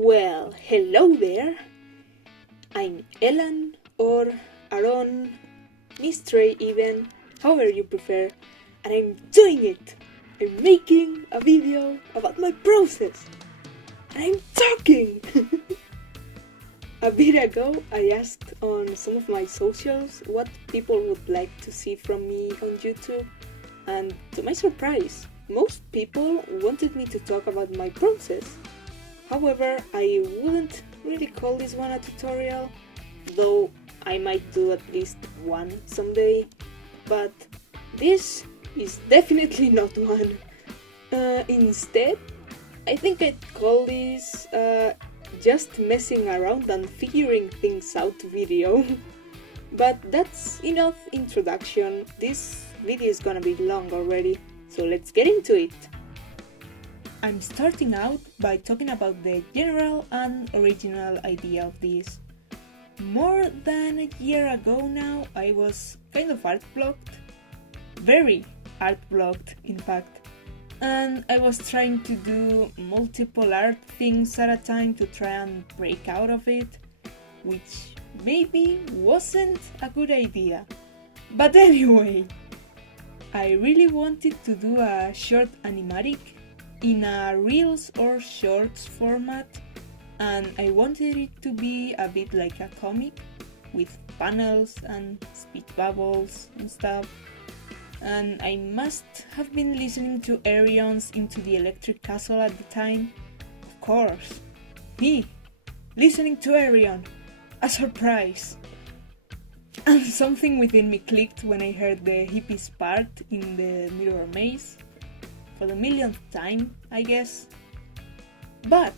Well, hello there. I'm Ellen, or Aaron, Mistre even, however you prefer, and I'm doing it! I'm making a video about my process! And I'm talking! A bit ago, I asked on some of my socials what people would like to see from me on YouTube, and to my surprise, most people wanted me to talk about my process. However, I wouldn't really call this one a tutorial, though I might do at least one someday, but this is definitely not one. Instead, I think I'd call this just messing around and figuring things out video. But that's enough introduction. This video is gonna be long already, so let's get into it. I'm starting out by talking about the general and original idea of this. More than a year ago now, I was kind of art blocked. Very art blocked, in fact. And I was trying to do multiple art things at a time to try and break out of it, which maybe wasn't a good idea. But anyway, I really wanted to do a short animatic in a reels or shorts format, and I wanted it to be a bit like a comic with panels and speech bubbles and stuff. And I must have been listening to Ayreon's Into the Electric Castle at the time. Of course, me listening to Ayreon, a surprise. And something within me clicked when I heard the hippies part in the mirror maze. For the millionth time, I guess. But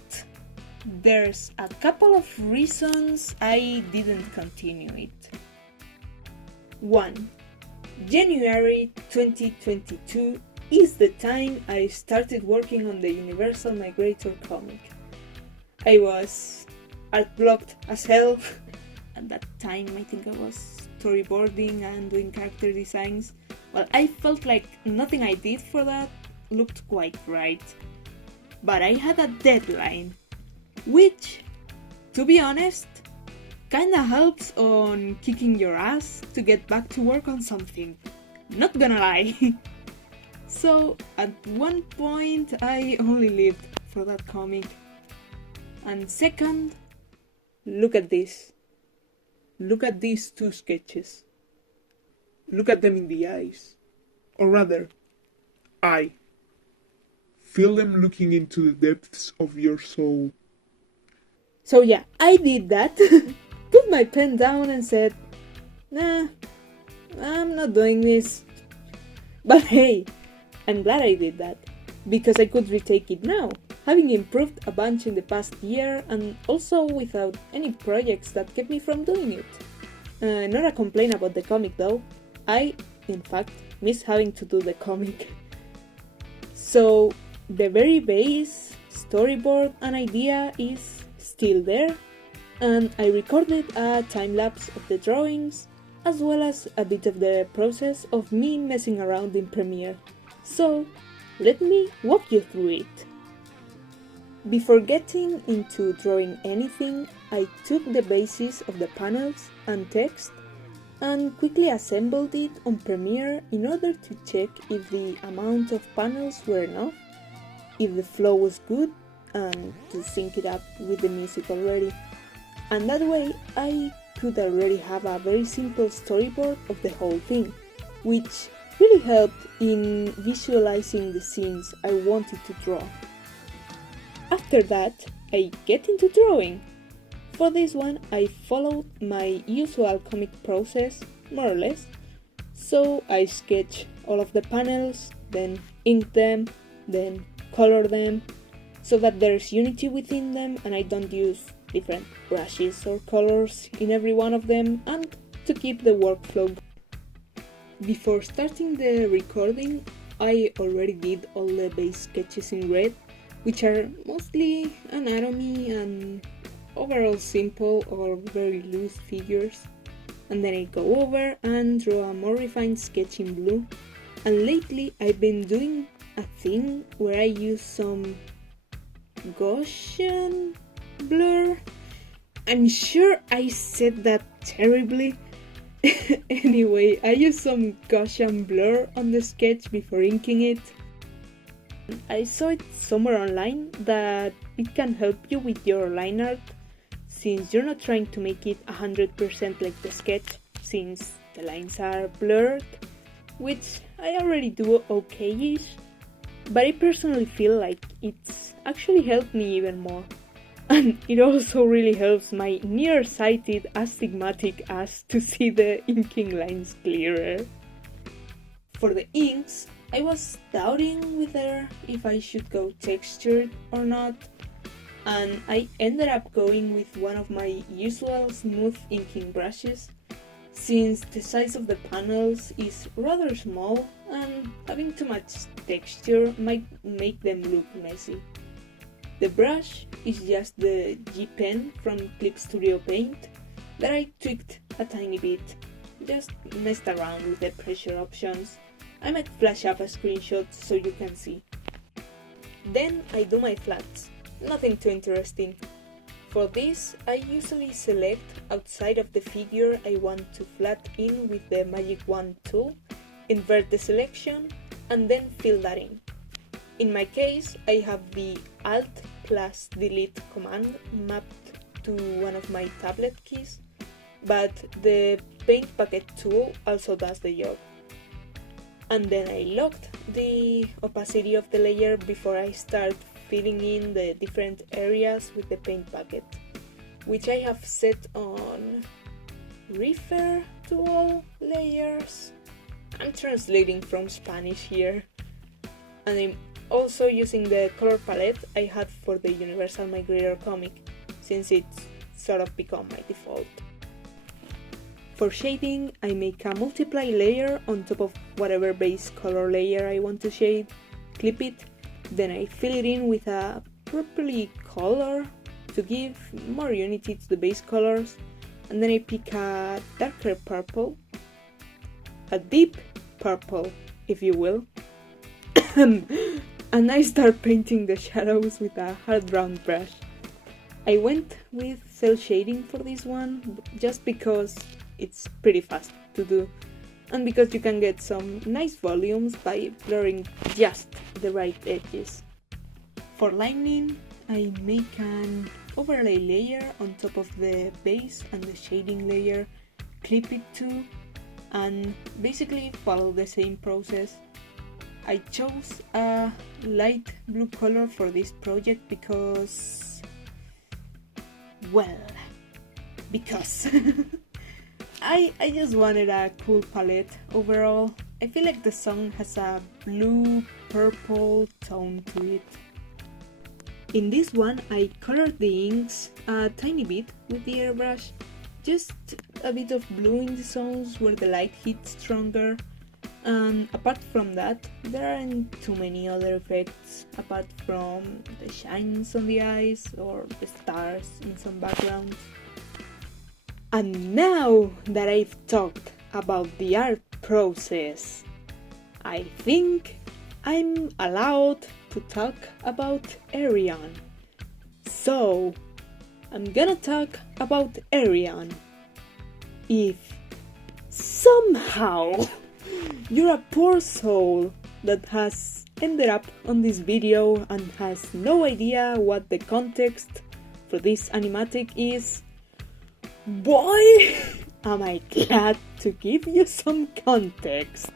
there's a couple of reasons I didn't continue it. 1. January 2022 is the time I started working on the Universal Migrator comic. I was art blocked as hell. At that time, I think I was storyboarding and doing character designs. Well, I felt like nothing I did for that looked quite right, but I had a deadline, which, to be honest, kinda helps on kicking your ass to get back to work on something, not gonna lie. So at one point I only lived for that comic. And second, look at this. Look at these two sketches. Look at them in the eyes. Or rather, eye. Feel them looking into the depths of your soul. So yeah, I did that. Put my pen down and said, nah, I'm not doing this. But hey, I'm glad I did that, because I could retake it now, having improved a bunch in the past year and also without any projects that kept me from doing it. Not a complaint about the comic though. I, in fact, miss having to do the comic. So the very base, storyboard and idea is still there, and I recorded a time-lapse of the drawings, as well as a bit of the process of me messing around in Premiere. So let me walk you through it. Before getting into drawing anything, I took the basis of the panels and text and quickly assembled it on Premiere in order to check if the amount of panels were enough, if the flow was good, and to sync it up with the music already. And that way I could already have a very simple storyboard of the whole thing, which really helped in visualizing the scenes I wanted to draw. After that, I get into drawing. For this one, I followed my usual comic process, more or less. So I sketch all of the panels, then ink them, then color them, so that there's unity within them and I don't use different brushes or colors in every one of them, and to keep the workflow. Before starting the recording, I already did all the base sketches in red, which are mostly anatomy and overall simple or very loose figures. And then I go over and draw a more refined sketch in blue. And lately I've been doing a thing where I use some Gaussian blur. I'm sure I said that terribly. Anyway, I used some Gaussian blur on the sketch before inking it. I saw it somewhere online that it can help you with your line art, since you're not trying to make it 100% like the sketch, since the lines are blurred, which I already do okay-ish, but I personally feel like it's actually helped me even more. And it also really helps my nearsighted astigmatic ass to see the inking lines clearer. For the inks, I was doubting whether if I should go textured or not, and I ended up going with one of my usual smooth inking brushes, since the size of the panels is rather small and having too much texture might make them look messy. The brush is just the G Pen from Clip Studio Paint that I tweaked a tiny bit, just messed around with the pressure options. I might flash up a screenshot so you can see. Then I do my flats, nothing too interesting. For this, I usually select outside of the figure I want to flat in with the Magic Wand tool, invert the selection, and then fill that in. In my case, I have the Alt plus Delete command mapped to one of my tablet keys, but the Paint Bucket tool also does the job. And then I locked the opacity of the layer before I start filling in the different areas with the paint bucket, which I have set on refer to all layers. I'm translating from Spanish here. And I'm also using the color palette I had for the Universal Migrator comic, since it's sort of become my default. For shading, I make a multiply layer on top of whatever base color layer I want to shade, clip it, then I fill it in with a purpley color to give more unity to the base colors, and then I pick a darker purple, a deep purple if you will, and I start painting the shadows with a hard round brush. I went with cell shading for this one just because it's pretty fast to do, and because you can get some nice volumes by blurring just the right edges. For lining, I make an overlay layer on top of the base and the shading layer, clip it too, and basically follow the same process. I chose a light blue color for this project because I just wanted a cool palette overall. I feel like the song has a blue-purple tone to it. In this one, I colored the inks a tiny bit with the airbrush, just a bit of blue in the zones where the light hits stronger, and apart from that, there aren't too many other effects apart from the shines on the eyes or the stars in some backgrounds. And now that I've talked about the art process, I think I'm allowed to talk about Ayreon. So, I'm gonna talk about Ayreon. If somehow you're a poor soul that has ended up on this video and has no idea what the context for this animatic is, boy, am I glad to give you some context.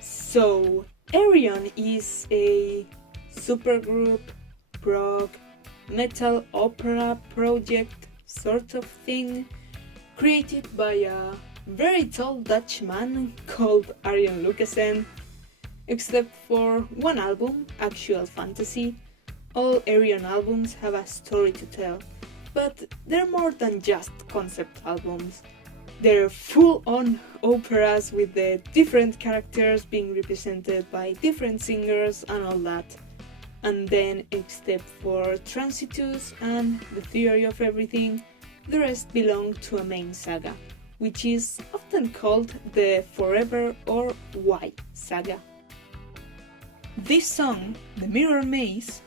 So, Ayreon is a supergroup, prog, metal opera project sort of thing created by a very tall Dutch man called Ayreon Lucassen. Except for one album, Actual Fantasy, all Ayreon albums have a story to tell, but they're more than just concept albums. They're full-on operas with the different characters being represented by different singers and all that. And then, except for Transitus and the Theory of Everything, the rest belong to a main saga, which is often called the Forever or Why saga. This song, The Mirror Maze,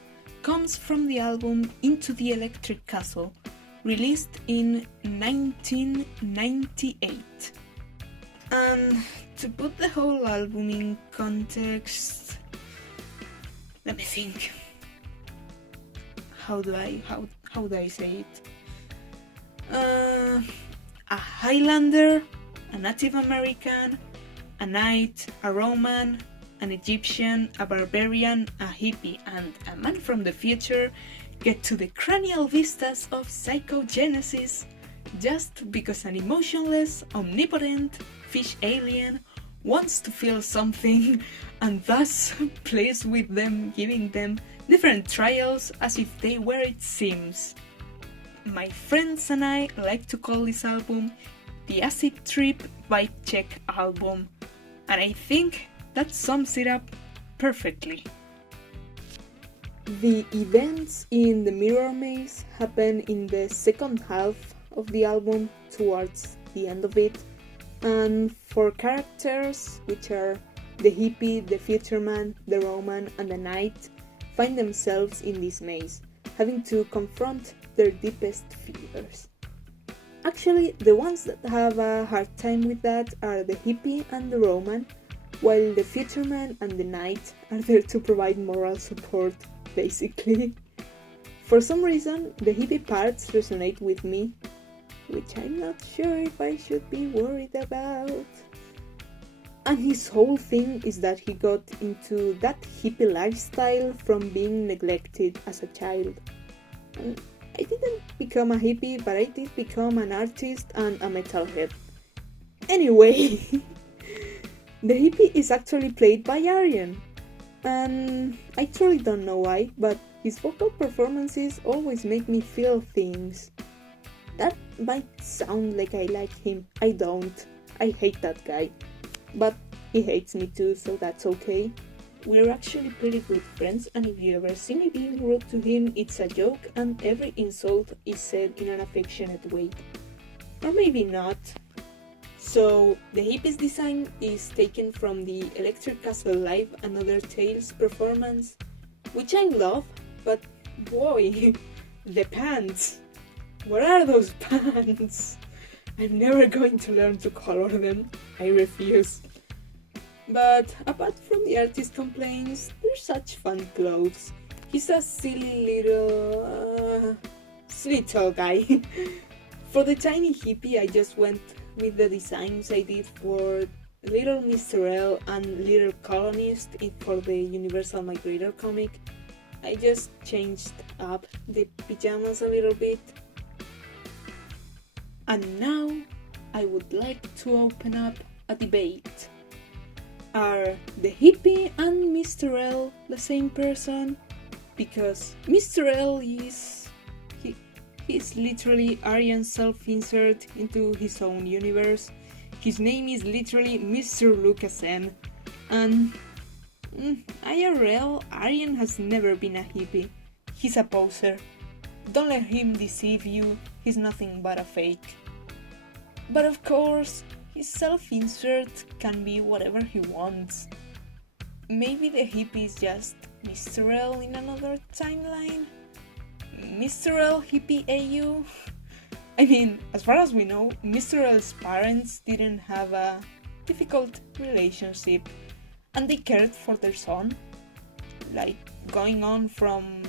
comes from the album Into the Electric Castle, released in 1998. And to put the whole album in context, let me think. How do I say it? A Highlander, a Native American, a knight, a Roman, an Egyptian, a barbarian, a hippie, and a man from the future get to the cranial vistas of psychogenesis just because an emotionless, omnipotent fish alien wants to feel something and thus plays with them, giving them different trials as if they were its sims. My friends and I like to call this album the Acid Trip Vibe Check album, and I think that sums it up perfectly. The events in the Mirror Maze happen in the second half of the album, towards the end of it, and four characters, which are the hippie, the future man, the Roman, and the knight, find themselves in this maze, having to confront their deepest fears. Actually, the ones that have a hard time with that are the hippie and the Roman, while the future man and the knight are there to provide moral support, basically. For some reason, the hippie parts resonate with me, which I'm not sure if I should be worried about. And his whole thing is that he got into that hippie lifestyle from being neglected as a child. And I didn't become a hippie, but I did become an artist and a metalhead. Anyway, the hippie is actually played by Ayreon. And I truly don't know why, but his vocal performances always make me feel things. That might sound like I like him. I don't. I hate that guy. But he hates me too, so that's okay. We're actually pretty good friends, and if you ever see me being rude to him, it's a joke and every insult is said in an affectionate way. Or maybe not. So, the hippie's design is taken from the Electric Castle Live and Other Tales performance, which I love, but boy, the pants! What are those pants? I'm never going to learn to color them. I refuse. But apart from the artist complaints, they're such fun clothes. He's a silly tall guy. For the tiny hippie, I just went with the designs I did for Little Mr. L and Little Colonist for the Universal Migrator comic. I just changed up the pajamas a little bit. And now, I would like to open up a debate. Are the hippie and Mr. L the same person? Because Mr. L is... He's literally Ayreon's self-insert into his own universe. His name is literally Mr. Lucasen. And... IRL, Ayreon has never been a hippie. He's a poser. Don't let him deceive you, he's nothing but a fake. But of course, his self-insert can be whatever he wants. Maybe the hippie is just Mr. L in another timeline? Mr. L hippie AU? I mean, as far as we know, Mr. L's parents didn't have a difficult relationship and they cared for their son. Like, going on from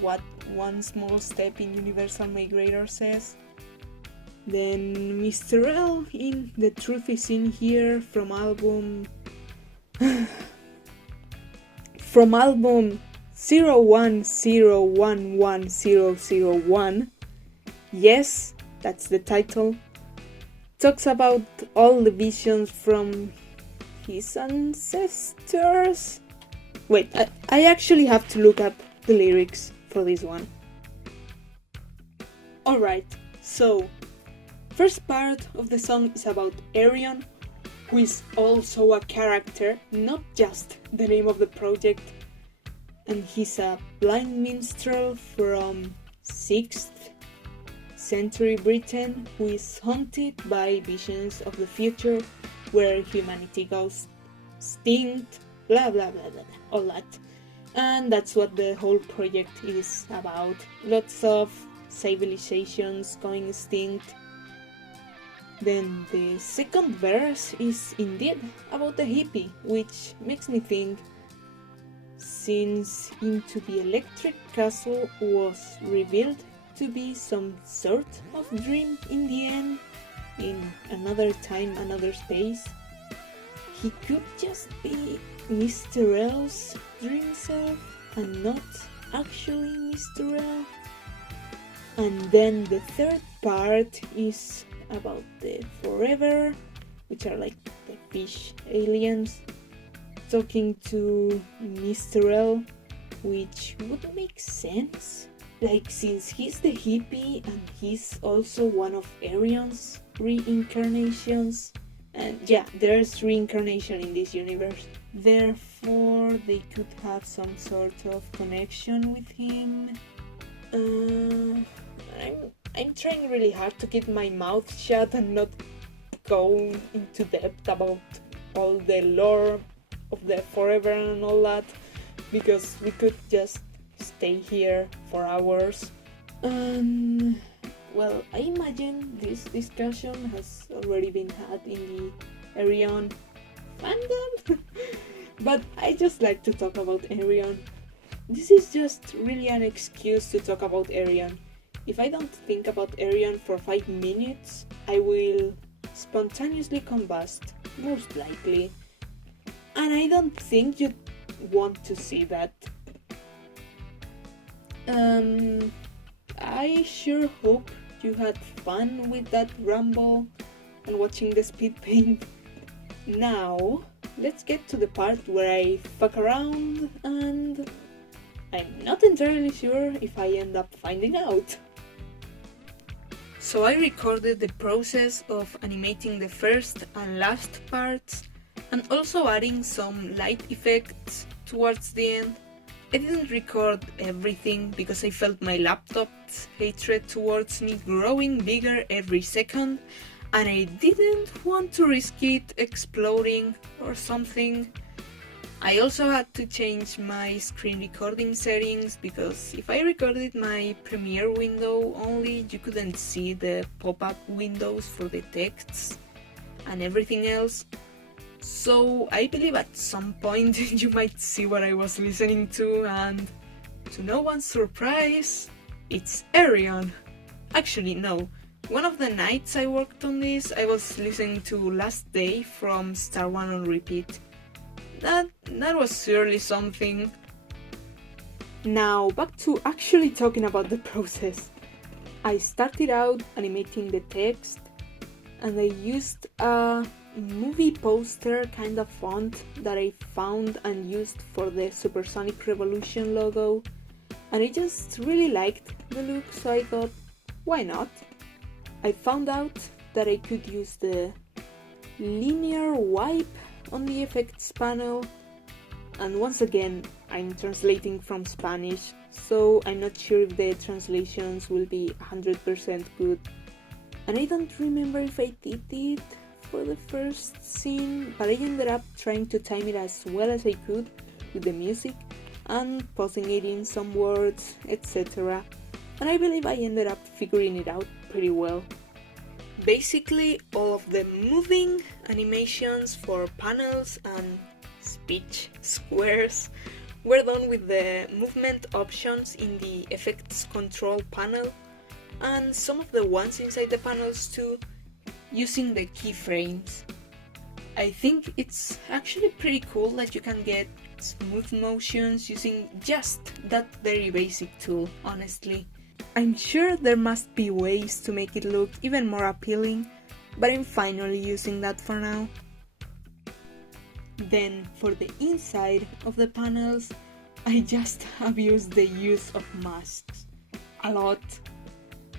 what one small step in Universal Migrator says. Then Mr. L in The Truth Is In Here from album 01011001. Yes, that's the title. Talks about all the visions from his ancestors. Wait, I actually have to look up the lyrics for this one. Alright, so first part of the song is about Ayreon, who is also a character, not just the name of the project, and he's a blind minstrel from 6th century Britain who is haunted by visions of the future where humanity goes extinct, blah blah blah blah, all that. And that's what the whole project is about. Lots of civilizations going extinct. Then the second verse is indeed about the hippie, which makes me think, since Into the Electric Castle was revealed to be some sort of dream in the end, in another time, another space, he could just be Mr. L's dream self and not actually Mr. L. And then the third part is about the Forever, which are like the fish aliens, talking to Mr. L, which would make sense. Like, since he's the hippie and he's also one of Ayreon's reincarnations. And yeah, there's reincarnation in this universe. Therefore, they could have some sort of connection with him. I'm trying really hard to keep my mouth shut and not go into depth about all the lore of the Forever and all that, because we could just stay here for hours. Well, I imagine this discussion has already been had in the Ayreon fandom, but I just like to talk about Ayreon. This is just really an excuse to talk about Ayreon. If I don't think about Ayreon for 5 minutes, I will spontaneously combust, most likely. And I don't think you'd want to see that. I sure hope you had fun with that ramble and watching the Speedpaint. Now, let's get to the part where I fuck around and I'm not entirely sure if I end up finding out. So I recorded the process of animating the first and last parts and also adding some light effects towards the end. I didn't record everything because I felt my laptop's hatred towards me growing bigger every second, and I didn't want to risk it exploding or something. I also had to change my screen recording settings because if I recorded my Premiere window only, you couldn't see the pop-up windows for the texts and everything else. So I believe at some point you might see what I was listening to, and to no one's surprise, it's Ayreon. Actually, no. One of the nights I worked on this, I was listening to Last Day from Star One on repeat. That was surely something. Now back to actually talking about the process. I started out animating the text, and I used a movie poster kind of font that I found and used for the Supersonic Revolution logo, and I just really liked the look, so I thought, why not? I found out that I could use the linear wipe on the effects panel, and once again I'm translating from Spanish, so I'm not sure if the translations will be 100% good, and I don't remember if I did it for the first scene, but I ended up trying to time it as well as I could with the music and pausing it in some words, etc. And I believe I ended up figuring it out pretty well. Basically, all of the moving animations for panels and speech squares were done with the movement options in the effects control panel, and some of the ones inside the panels too, using the keyframes. I think it's actually pretty cool that you can get smooth motions using just that very basic tool, honestly. I'm sure there must be ways to make it look even more appealing, but I'm finally using that for now. Then for the inside of the panels, I just abused the use of masks a lot.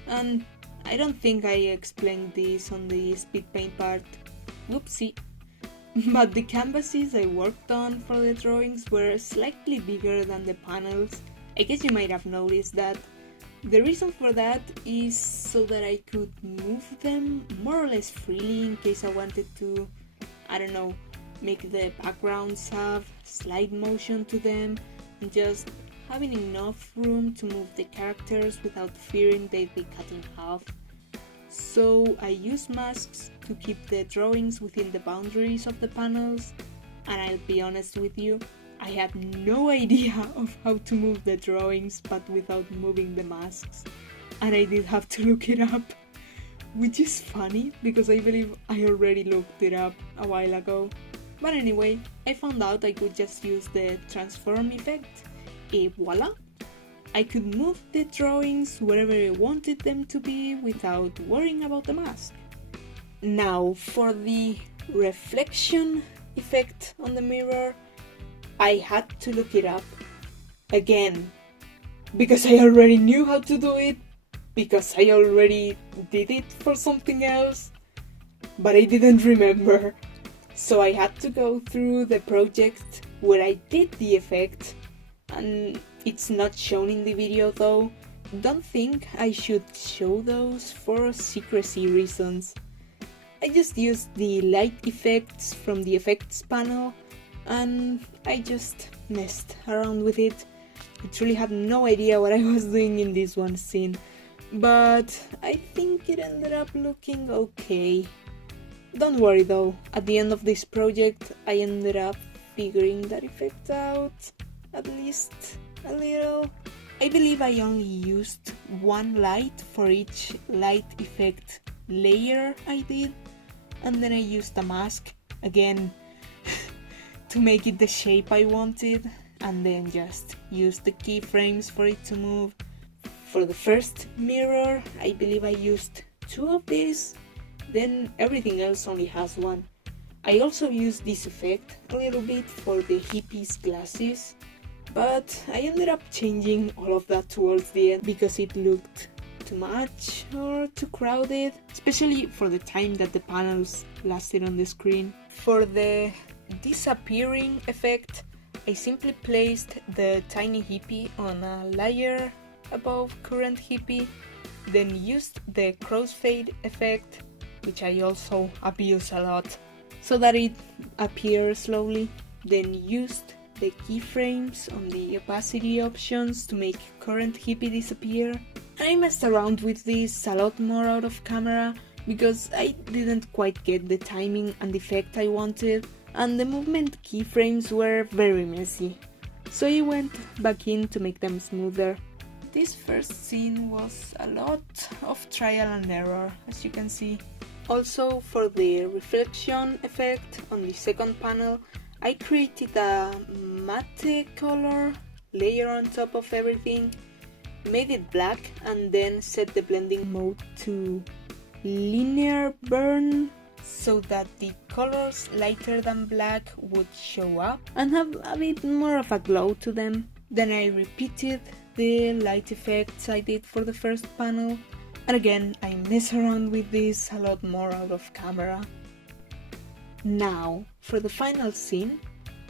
And I don't think I explained this on the Speedpaint part. Whoopsie. But the canvases I worked on for the drawings were slightly bigger than the panels. I guess you might have noticed that. The reason for that is so that I could move them more or less freely in case I wanted to, I don't know, make the backgrounds have slide motion to them, and just having enough room to move the characters without fearing they'd be cut in half. So I use masks to keep the drawings within the boundaries of the panels, and I'll be honest with you, I had no idea of how to move the drawings but without moving the masks, and I did have to look it up, which is funny because I believe I already looked it up a while ago. But anyway, I found out I could just use the transform effect, et voila! I could move the drawings wherever I wanted them to be without worrying about the mask. Now for the reflection effect on the mirror, I had to look it up again because I already knew how to do it, because I already did it for something else, but I didn't remember. So I had to go through the project where I did the effect, and it's not shown in the video though. Don't think I should show those for secrecy reasons. I just used the light effects from the effects panel and I just messed around with it. I truly had no idea what I was doing in this one scene, but I think it ended up looking okay. Don't worry though, at the end of this project I ended up figuring that effect out, at least a little. I believe I only used one light for each light effect layer I did, and then I used a mask again to make it the shape I wanted, and then just used the keyframes for it to move. For the first mirror, I believe I used 2 of these, then everything else only has 1. I also used this effect a little bit for the hippie's glasses, but I ended up changing all of that towards the end because it looked too much or too crowded, especially for the time that the panels lasted on the screen. For the disappearing effect, I simply placed the tiny hippie on a layer above current hippie, then used the crossfade effect, which I also abuse a lot, so that it appears slowly, then used the keyframes on the opacity options to make current hippie disappear. I messed around with this a lot more out of camera because I didn't quite get the timing and effect I wanted, and the movement keyframes were very messy, so I went back in to make them smoother. This first scene was a lot of trial and error, as you can see. Also, for the reflection effect on the second panel, I created a matte color layer on top of everything, made it black, and then set the blending mode to linear burn so that the colors lighter than black would show up and have a bit more of a glow to them. Then I repeated the light effects I did for the first panel, and again I mess around with this a lot more out of camera. Now, for the final scene,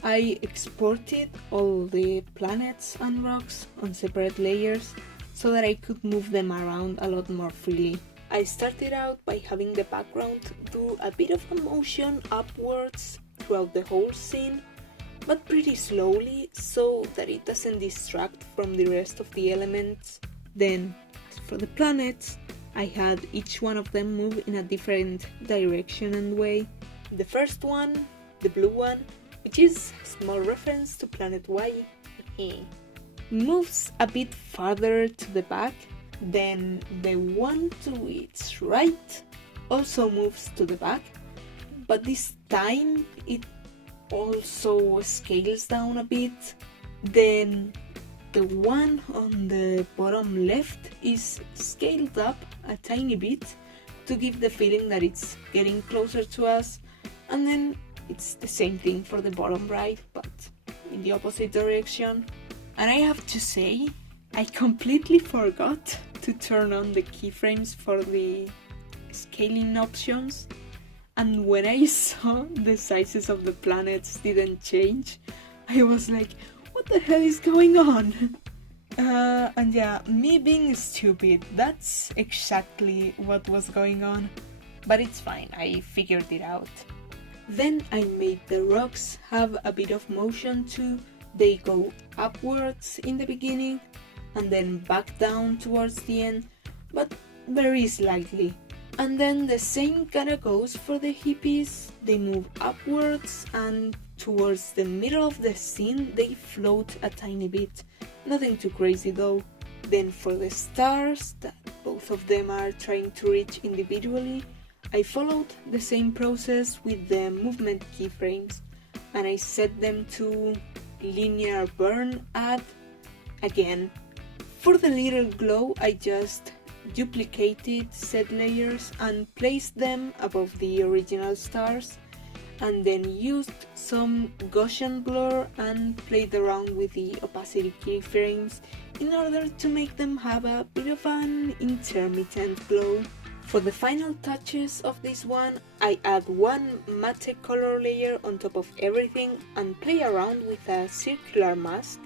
I exported all the planets and rocks on separate layers so that I could move them around a lot more freely. I started out by having the background do a bit of a motion upwards throughout the whole scene, but pretty slowly so that it doesn't distract from the rest of the elements. Then, as for the planets, I had each one of them move in a different direction and way. The first one, the blue one, which is a small reference to Planet Y, moves a bit farther to the back. Then the one to its right also moves to the back, but this time it also scales down a bit. Then the one on the bottom left is scaled up a tiny bit to give the feeling that it's getting closer to us, and then it's the same thing for the bottom right, but in the opposite direction. And I have to say, I completely forgot to turn on the keyframes for the scaling options, and when I saw the sizes of the planets didn't change, I was like, what the hell is going on? And yeah, me being stupid, that's exactly what was going on, but it's fine, I figured it out. Then I made the rocks have a bit of motion too, they go upwards in the beginning and then back down towards the end, but very slightly. And then the same kinda goes for the hippies. They move upwards and towards the middle of the scene they float a tiny bit. Nothing too crazy though. Then for the stars, that both of them are trying to reach individually, I followed the same process with the movement keyframes, and I set them to linear burn add again. For the little glow, I just duplicated said layers and placed them above the original stars, and then used some Gaussian blur and played around with the opacity keyframes in order to make them have a bit of an intermittent glow. For the final touches of this one, I add one matte color layer on top of everything and play around with a circular mask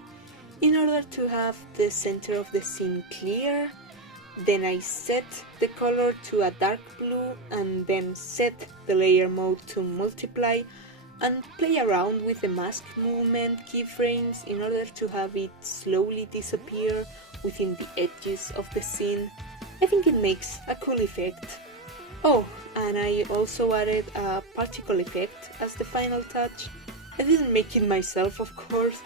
in order to have the center of the scene clear. Then I set the color to a dark blue and then set the layer mode to multiply and play around with the mask movement keyframes in order to have it slowly disappear within the edges of the scene. I think it makes a cool effect. Oh, and I also added a particle effect as the final touch. I didn't make it myself, of course.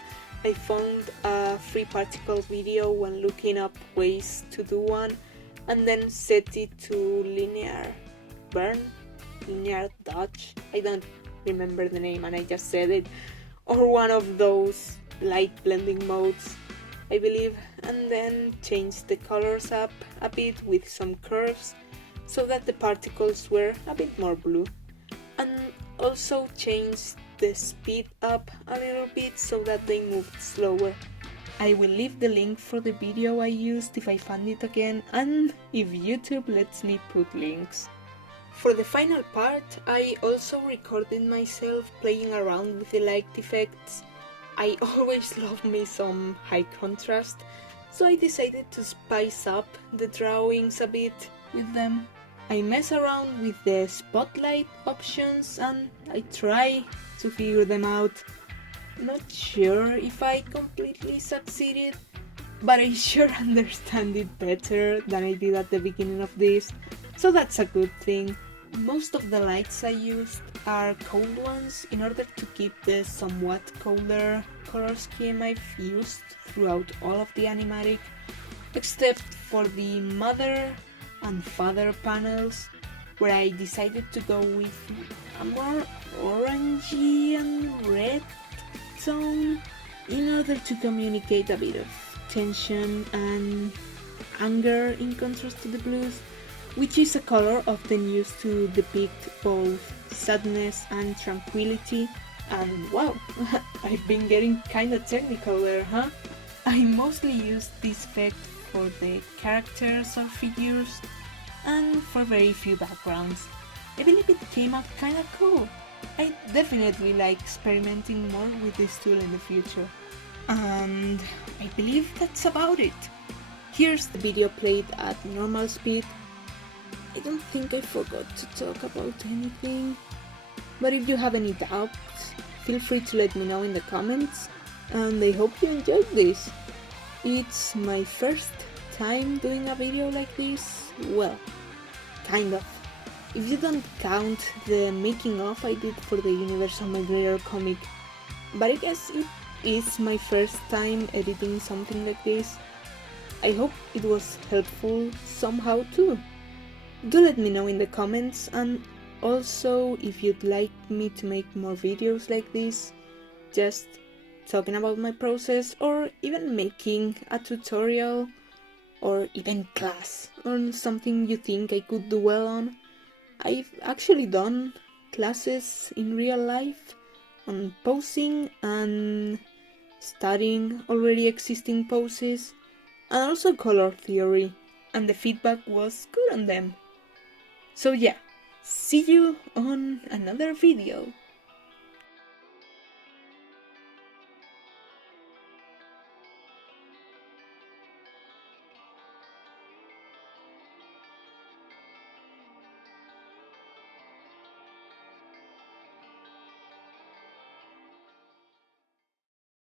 I found a free particle video when looking up ways to do one, and then set it to linear burn, linear dodge. I don't remember the name and I just said it. Or one of those light blending modes, I believe, and then changed the colors up a bit with some curves so that the particles were a bit more blue, and also changed the speed up a little bit so that they moved slower. I will leave the link for the video I used if I find it again, and if YouTube lets me put links. For the final part, I also recorded myself playing around with the light effects. I always love me some high contrast, so I decided to spice up the drawings a bit with them. I mess around with the spotlight options and I try to figure them out. Not sure if I completely succeeded, but I sure understand it better than I did at the beginning of this, so that's a good thing. Most of the lights I used are cold ones in order to keep the somewhat colder color scheme I've used throughout all of the Animatic, except for the mother and father panels, where I decided to go with a more orangey and red tone in order to communicate a bit of tension and anger in contrast to the blues, which is a color often used to depict both sadness and tranquility. And wow, I've been getting kinda technical there, huh? I mostly used this effect for the characters or figures and for very few backgrounds. I believe it came out kinda cool. I definitely like experimenting more with this tool in the future. And I believe that's about it. Here's the video played at normal speed. I don't think I forgot to talk about anything, but if you have any doubts, feel free to let me know in the comments, and I hope you enjoyed this. It's my first time doing a video like this, well, kind of. If you don't count the making of I did for the Universal Migrator comic, but I guess it is my first time editing something like this. I hope it was helpful somehow too. Do let me know in the comments, and also if you'd like me to make more videos like this, just talking about my process, or even making a tutorial, or even class on something you think I could do well on. I've actually done classes in real life on posing and studying already existing poses, and also color theory, and the feedback was good on them. So yeah, see you on another video.